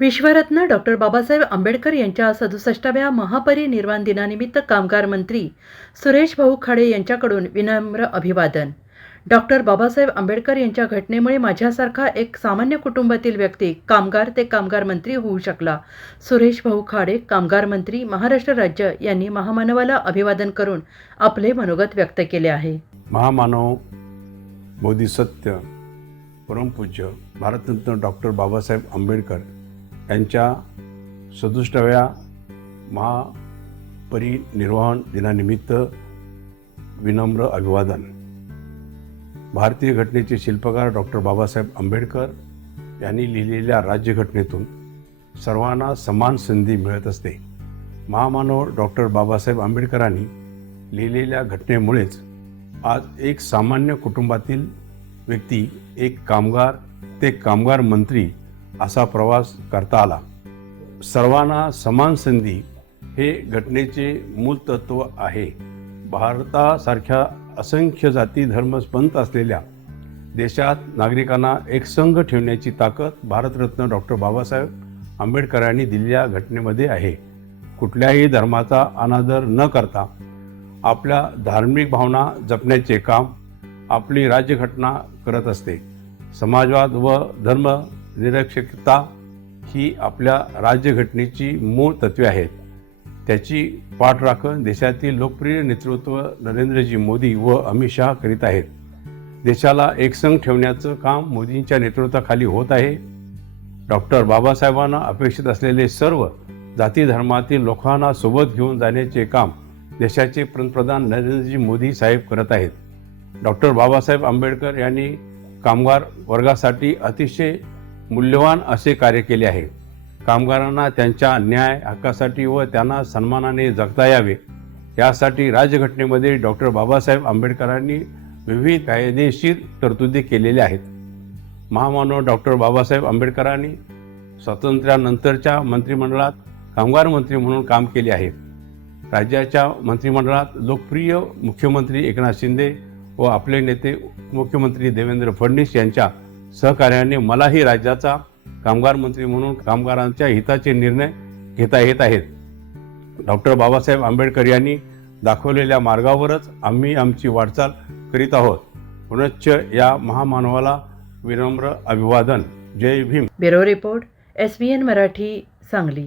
विश्वरत्न doctor Babasaheb Ambedkar यांच्या सदुसष्टाव्या महापरिनिर्वाण दिनानिमित्त कामगार मंत्री सुरेश भाऊ खाडे यांच्याकडून विनम्र अभिवादन. डॉक्टर बाबासाहेब आंबेडकर यांच्या घटनेमुळे माझ्यासारखा एक सामान्य कुटुंबातील व्यक्ती कामगार ते कामगार मंत्री होऊ शकला. सुरेश भाऊ खाडे कामगार मंत्री महाराष्ट्र राज्य यांनी महामानवाला अभिवादन करून आपले मनोगत व्यक्त केले आहे. महामानव बोधिसत्य परमपूज्य भारतरत्न डॉक्टर बाबासाहेब आंबेडकर यांच्या सदुष्टाव्या महापरिनिर्वाहन दिनानिमित्त विनम्र अभिवादन. भारतीय घटनेचे शिल्पकार डॉक्टर बाबासाहेब आंबेडकर यांनी लिहिलेल्या राज्यघटनेतून सर्वांना समान संधी मिळत असते. महामानव डॉक्टर बाबासाहेब आंबेडकरांनी लिहिलेल्या घटनेमुळेच आज एक सामान्य कुटुंबातील व्यक्ती एक कामगार ते कामगार मंत्री असा प्रवास करता आला. सर्वांना समान संधी हे घटनेचे मूल तत्व आहे. भारतासारख्या असंख्य जाती धर्मस्पंत असलेल्या देशात नागरिकांना एकसंघ ठेवण्याची ताकद भारतरत्न डॉक्टर बाबासाहेब आंबेडकरांनी दिलेल्या घटनेमध्ये आहे. कुठल्याही धर्माचा अनादर न करता आपल्या धार्मिक भावना जपण्याचे काम आपली राज्यघटना करत असते. समाजवाद व धर्म निरक्षकता ही आपल्या राज्यघटनेची मूळ तत्वे आहेत. त्याची पाठराखण देशातील लोकप्रिय नेतृत्व नरेंद्रजी मोदी व अमित शहा करीत आहेत. देशाला एकसंघ ठेवण्याचं काम मोदींच्या नेतृत्वाखाली होत आहे. डॉक्टर बाबासाहेबांना अपेक्षित असलेले सर्व जाती धर्मातील लोकांना सोबत घेऊन जाण्याचे काम देशाचे पंतप्रधान नरेंद्रजी मोदी साहेब करत आहेत. डॉक्टर बाबासाहेब आंबेडकर यांनी कामगार वर्गासाठी अतिशय मूल्यवान असे कार्य केले आहे. कामगारांना त्यांच्या न्याय हक्कासाठी व त्यांना सन्मानाने जगता यावे. यासाठी राज्यघटनेमध्ये डॉक्टर बाबासाहेब आंबेडकरांनी विविध कायदेशीर तरतुदी केलेल्या आहेत. महामानव डॉक्टर बाबासाहेब आंबेडकरांनी स्वातंत्र्यानंतरच्या मंत्रिमंडळात कामगार मंत्री म्हणून काम केले आहे. राज्याच्या मंत्रिमंडळात लोकप्रिय मुख्यमंत्री एकनाथ शिंदे व आपले नेते मुख्यमंत्री देवेंद्र फडणवीस यांच्या सहकार्याने मलाही राज्याचा कामगार मंत्री म्हणून कामगारांच्या हिताचे निर्णय घेता येत आहेत. डॉक्टर बाबासाहेब आंबेडकर यांनी दाखवलेल्या मार्गावरच आम्ही आमची वाटचाल करीत आहोत. पुनश्च या महामानवाला विनम्र अभिवादन. जय Bhim. Bureau report S B N Marathi Sangli.